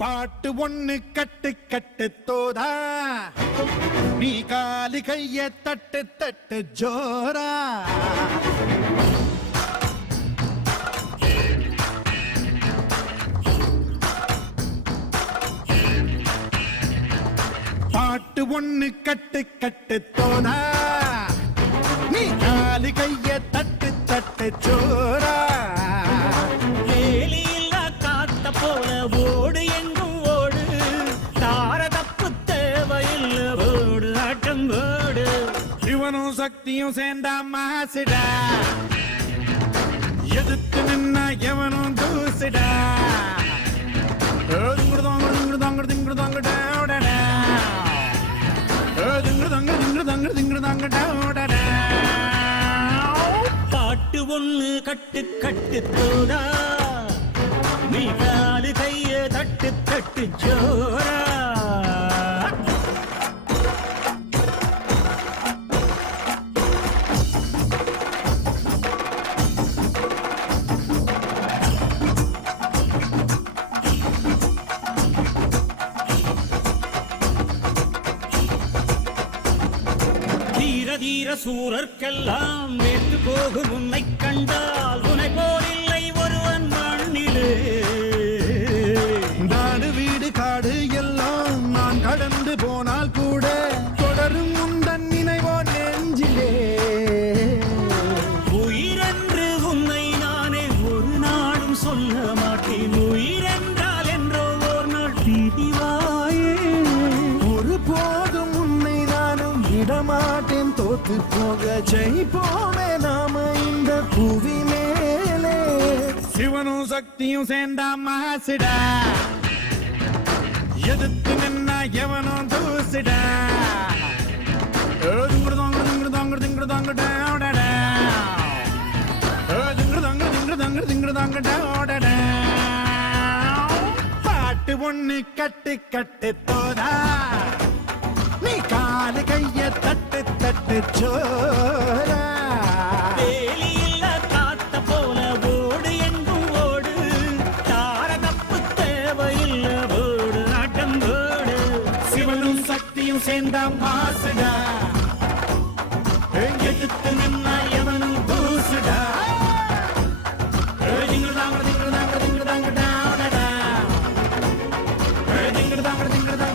பாட்டு ஒண்ணு கட்டு கட்டு தோதா, நீ காலி கைய தட்டு தட்டு ஜோரா. பாட்டு ஒண்ணு கட்டு கட்டு தோதா, நீ காலி கைய தட்டு தட்டு ஜோரா. போல ஓடு எங்கும் ஓடு, தாரதப்பு தேவையில்லை, ஓடு ஆட்டம் ஓடு. இவனும் சக்தியும் சேர்ந்தா மாசிடா, எதிர்த்து நின்னா எவனும் தூசிடா. பாட்டு ஒண்ணு கட்டு கட்டு தோடா, நீ காலு கைய தட்டு தட்டு ஜோரா. தீர தீர சூரர்க்கெல்லாம் வேட்டு போகும் உன்னை கண்டால் உனை போலில்லை ஒருவன் மண்ணிலே. நாடு வீடு காடு எல்லாம் நான் கடந்து போனால் கூட தொடரும் உந்தன் நினைவோ நெஞ்சிலே. உயிரென்று உன்னை நானே ஒரு நாளும் சொல்ல மாட்டேன், உயிரென்றால் என்றோ ஓர் நாள் பிரிவாயே. ஒரு போதும் உன்னை நானும் விடமாட்டேன், தோத்து போக ஜெயிப்போமே நாம இந்த புவி மேலே. சிவனும் சக்தியும் சேர்ந்தா மாசிடா, எதிர்த்து நின்னா எவனும் தூசிடா. பாட்டு ஒண்ணு கட்டு கட்டு தோதா, நீ காலு கைய தட்டு தட்டு ஜோரா. வேலியில்ல காத்த போல ஓடு எங்கும் ஓடு, தாரதப்பு தேவையில்லை, ஓடு ஆட்டம் ஓடு. சிவனும் சக்தியும் சேர்ந்தா மாசுடா, எதிர்த்து நின்னா எவனும் தூசுடா. திங்கு தாங்க திங்கு தாங்க திங்கு தாங்க டாடா, திங்கு தாங்க திங்கு தாங்க